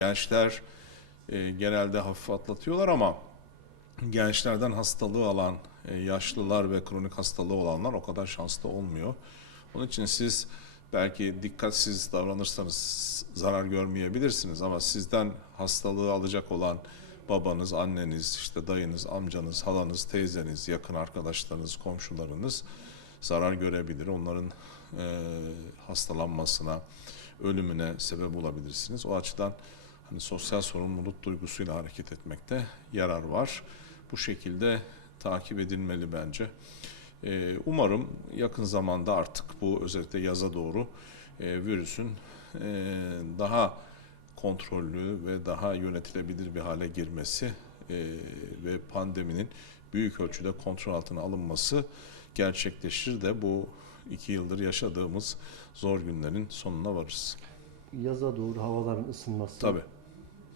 Gençler e, genelde hafif atlatıyorlar ama gençlerden hastalığı alan, e, yaşlılar ve kronik hastalığı olanlar o kadar şanslı olmuyor. Onun için siz belki dikkatsiz davranırsanız zarar görmeyebilirsiniz ama sizden hastalığı alacak olan babanız, anneniz, işte dayınız, amcanız, halanız, teyzeniz, yakın arkadaşlarınız, komşularınız zarar görebilir. Onların e, hastalanmasına, ölümüne sebep olabilirsiniz. O açıdan hani sosyal sorumluluk duygusuyla hareket etmekte yarar var. Bu şekilde takip edilmeli bence. Ee, umarım yakın zamanda artık bu özellikle yaza doğru e, virüsün e, daha kontrollü ve daha yönetilebilir bir hale girmesi e, ve pandeminin büyük ölçüde kontrol altına alınması gerçekleşir de bu iki yıldır yaşadığımız zor günlerin sonuna varırız. Yaza doğru havaların ısınması Tabii.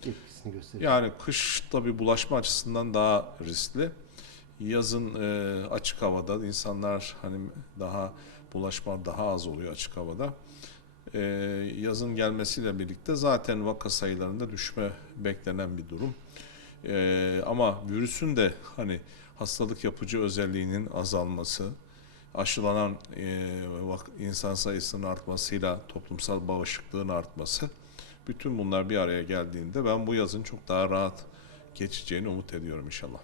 Etkisini gösterecek. Yani kış tabii bulaşma açısından daha riskli. Yazın e, açık havada insanlar hani daha bulaşma daha az oluyor açık havada. E, yazın gelmesiyle birlikte zaten vaka sayılarında düşme beklenen bir durum. E, ama virüsün de hani hastalık yapıcı özelliğinin azalması, aşılanan e, insan sayısının artmasıyla toplumsal bağışıklığın artması bütün bunlar bir araya geldiğinde ben bu yazın çok daha rahat geçeceğini umut ediyorum inşallah.